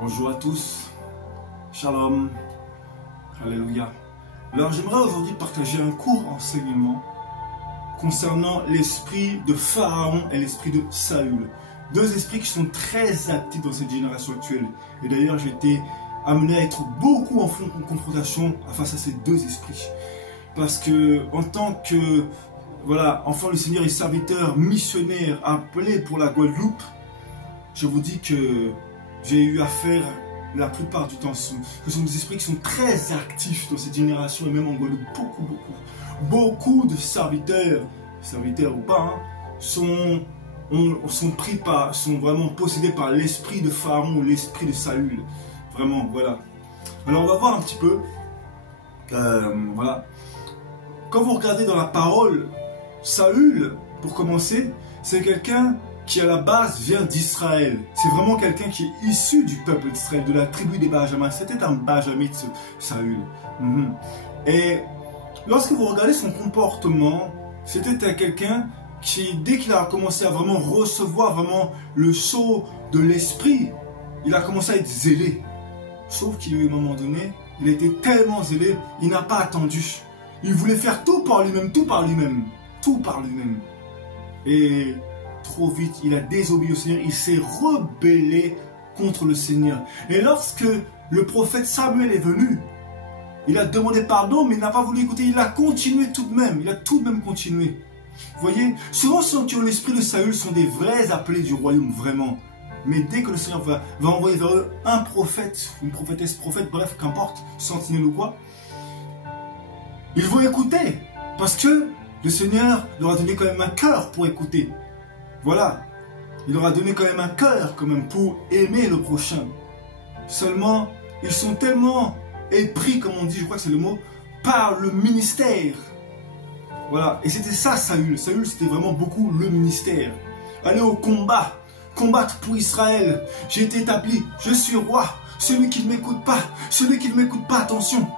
Bonjour à tous, Shalom, Alléluia. Alors j'aimerais aujourd'hui partager un court enseignement concernant l'esprit de Pharaon et l'esprit de Saül. Deux esprits qui sont très actifs dans cette génération actuelle. Et d'ailleurs j'ai été amené à être beaucoup en confrontation face à ces deux esprits. Parce que en tant que enfant du Seigneur et serviteur missionnaire appelé pour la Guadeloupe, je vous dis que j'ai eu affaire la plupart du temps. Ce sont des esprits qui sont très actifs dans cette génération et même en Guadeloupe. Beaucoup de serviteurs ou pas, sont vraiment possédés par l'esprit de Pharaon ou l'esprit de Saül. Vraiment, voilà. Alors on va voir un petit peu. Quand vous regardez dans la parole, Saül, pour commencer, c'est quelqu'un qui à la base vient d'Israël. C'est vraiment quelqu'un qui est issu du peuple d'Israël, de la tribu des Benjamins. C'était un Benjamite, Saül. Et lorsque vous regardez son comportement, c'était quelqu'un qui, dès qu'il a commencé à vraiment recevoir le sceau de l'esprit, il a commencé à être zélé. Sauf qu'à un moment donné, il était tellement zélé, il n'a pas attendu. Il voulait faire tout par lui-même. Et trop vite, il a désobéi au Seigneur, il s'est rebellé contre le Seigneur. Et lorsque le prophète Samuel est venu, il a demandé pardon, mais il n'a pas voulu écouter, il a continué tout de même, continué. Vous voyez, souvent ceux qui ont l'esprit de Saül sont des vrais appelés du royaume, vraiment. Mais dès que le Seigneur va envoyer vers eux un prophète, une prophétesse, bref, qu'importe, sentinelle ou quoi, ils vont écouter, parce que le Seigneur leur a donné quand même un cœur pour écouter. Voilà, il leur a donné quand même un cœur pour aimer le prochain. Seulement, ils sont tellement épris, comme on dit, je crois que c'est le mot, par le ministère. Voilà, et c'était ça Saül. Saül, c'était vraiment beaucoup le ministère. Aller au combat, combattre pour Israël. J'ai été établi, je suis roi. Celui qui ne m'écoute pas, attention.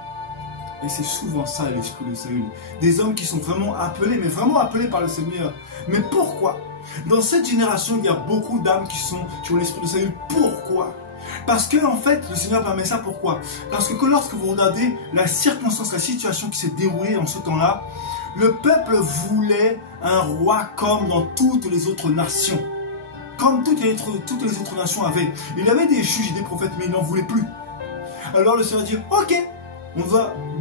Et c'est souvent ça l'esprit de Saül. Des hommes qui sont vraiment appelés, mais vraiment appelés par le Seigneur. Mais pourquoi? Dans cette génération, il y a beaucoup d'âmes qui ont l'esprit de Saül. Pourquoi? Parce que en fait, le Seigneur permet ça. Pourquoi? Parce que lorsque vous regardez la circonstance, la situation qui s'est déroulée en ce temps-là, le peuple voulait un roi comme dans toutes les autres nations. Comme toutes les autres nations avaient. Il y avait des juges et des prophètes, mais ils n'en voulaient plus. Alors le Seigneur dit, ok,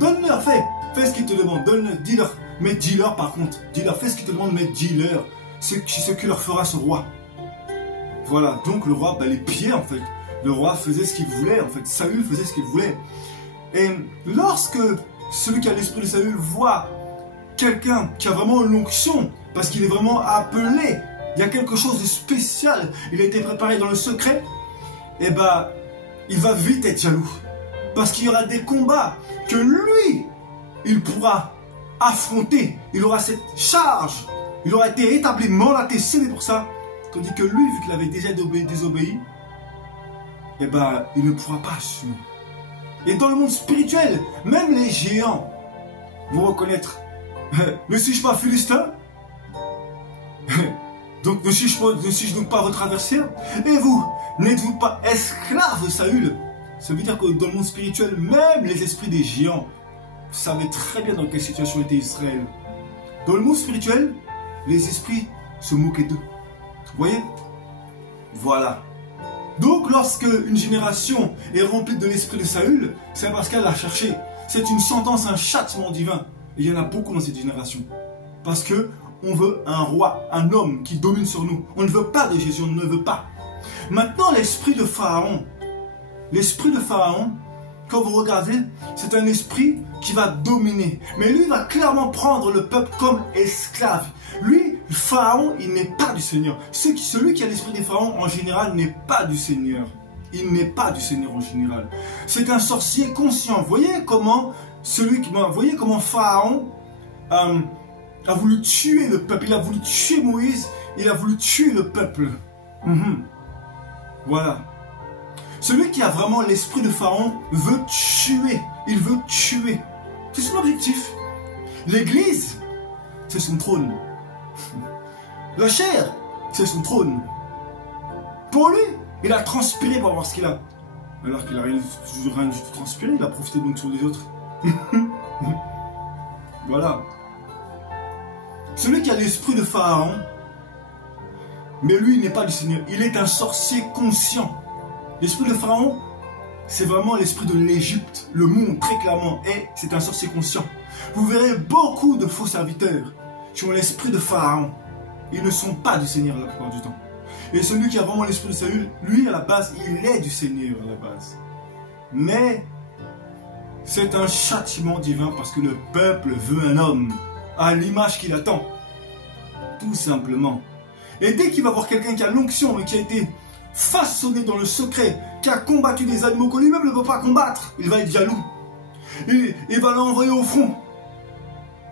donne-leur, fais ce qu'ils te demandent, donne-leur, dis-leur. Mais dis-leur par contre, fais ce qu'ils te demandent, mais dis-leur ce qui leur fera ce roi. Voilà, donc le roi les pieds en fait. Le roi faisait ce qu'il voulait en fait. Saül faisait ce qu'il voulait. Et lorsque celui qui a l'esprit de Saül voit quelqu'un qui a vraiment l'onction, parce qu'il est vraiment appelé, il y a quelque chose de spécial, il a été préparé dans le secret, et il va vite être jaloux. Parce qu'il y aura des combats que lui, il pourra affronter. Il aura cette charge. Il aura été établi, mandaté, scellé pour ça. Tandis que lui, vu qu'il avait déjà désobéi, il ne pourra pas assumer. Et dans le monde spirituel, même les géants vont reconnaître. Ne suis-je pas philistin? Donc ne suis-je donc pas votre adversaire? Et vous, n'êtes-vous pas esclave de Saül? Ça veut dire que dans le monde spirituel, même les esprits des géants savaient très bien dans quelle situation était Israël. Dans le monde spirituel, les esprits se moquaient d'eux. Vous voyez? Voilà. Donc lorsque une génération est remplie de l'esprit de Saül, c'est parce qu'elle l'a cherché. C'est une sentence, un châtiment divin. Et il y en a beaucoup dans cette génération. Parce que on veut un roi, un homme qui domine sur nous. On ne veut pas de Jésus, on ne veut pas. Maintenant, l'esprit de Pharaon, quand vous regardez, c'est un esprit qui va dominer. Mais lui va clairement prendre le peuple comme esclave. Lui, Pharaon, il n'est pas du Seigneur. Celui qui a l'esprit des Pharaons, en général, n'est pas du Seigneur. Il n'est pas du Seigneur en général. C'est un sorcier conscient. Voyez comment Pharaon a voulu tuer le peuple. Il a voulu tuer Moïse. Il a voulu tuer le peuple. Voilà. Celui qui a vraiment l'esprit de Pharaon veut tuer. Il veut tuer. C'est son objectif. L'église, c'est son trône. La chair, c'est son trône. Pour lui, il a transpiré pour avoir ce qu'il a. Alors qu'il n'a rien du tout transpiré, il a profité donc sur les autres. Voilà. Celui qui a l'esprit de Pharaon, mais lui, il n'est pas du Seigneur. Il est un sorcier conscient. L'esprit de Pharaon, c'est vraiment l'esprit de l'Égypte. Le monde, très clairement, et c'est un sorcier conscient. Vous verrez beaucoup de faux serviteurs qui ont l'esprit de Pharaon. Ils ne sont pas du Seigneur la plupart du temps. Et celui qui a vraiment l'esprit de Saül, lui, à la base, il est du Seigneur à la base. Mais c'est un châtiment divin parce que le peuple veut un homme à l'image qu'il attend. Tout simplement. Et dès qu'il va voir quelqu'un qui a l'onction et qui a été façonné dans le secret, qui a combattu des animaux que lui-même ne peut pas combattre, il va être jaloux. Il va l'envoyer au front.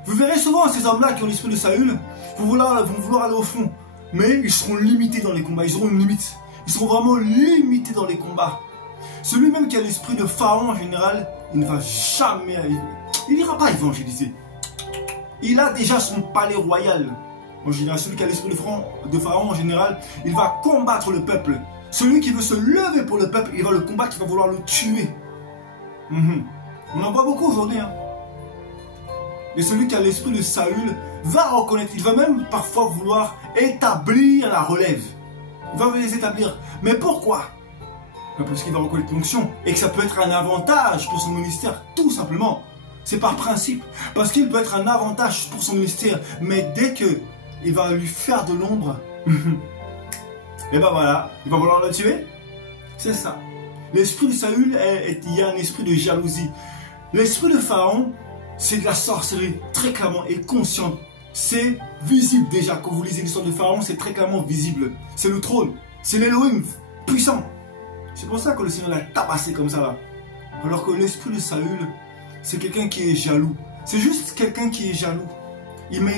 Vous verrez souvent ces hommes-là qui ont l'esprit de Saül vont vouloir aller au front. Mais ils seront limités dans les combats, ils auront une limite. Ils seront vraiment limités dans les combats. Celui même qui a l'esprit de Pharaon en général, il ne va jamais... Il n'ira pas évangéliser. Il a déjà son palais royal. En général, celui qui a l'esprit de Pharaon en général, il va combattre le peuple. Celui qui veut se lever pour le peuple, il va le combattre, il va vouloir le tuer. On en voit beaucoup aujourd'hui. Et celui qui a l'esprit de Saül va reconnaître, il va même parfois vouloir établir la relève. Il va les établir. Mais pourquoi? Parce qu'il va reconnaître l'onction et que ça peut être un avantage pour son ministère, tout simplement. C'est par principe. Parce qu'il peut être un avantage pour son ministère. Mais dès que il va lui faire de l'ombre, et ben voilà, il va vouloir le tuer. C'est ça. L'esprit de Saül, il y a un esprit de jalousie. L'esprit de Pharaon, c'est de la sorcellerie, très clairement, et consciente. C'est visible déjà. Quand vous lisez l'histoire de Pharaon, c'est très clairement visible. C'est le trône, c'est l'Élohim puissant. C'est pour ça que le Seigneur l'a tabassé comme ça là. Alors que l'esprit de Saül, c'est quelqu'un qui est jaloux. C'est juste quelqu'un qui est jaloux.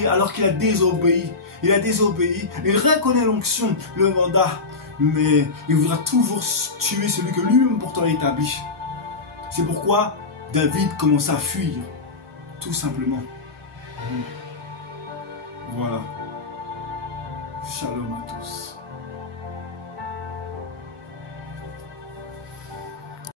Alors qu'il a désobéi. Il a désobéi. Il reconnaît l'onction, le mandat. Mais il voudra toujours tuer celui que lui-même pourtant a établi. C'est pourquoi David commence à fuir. Tout simplement. Voilà. Shalom à tous.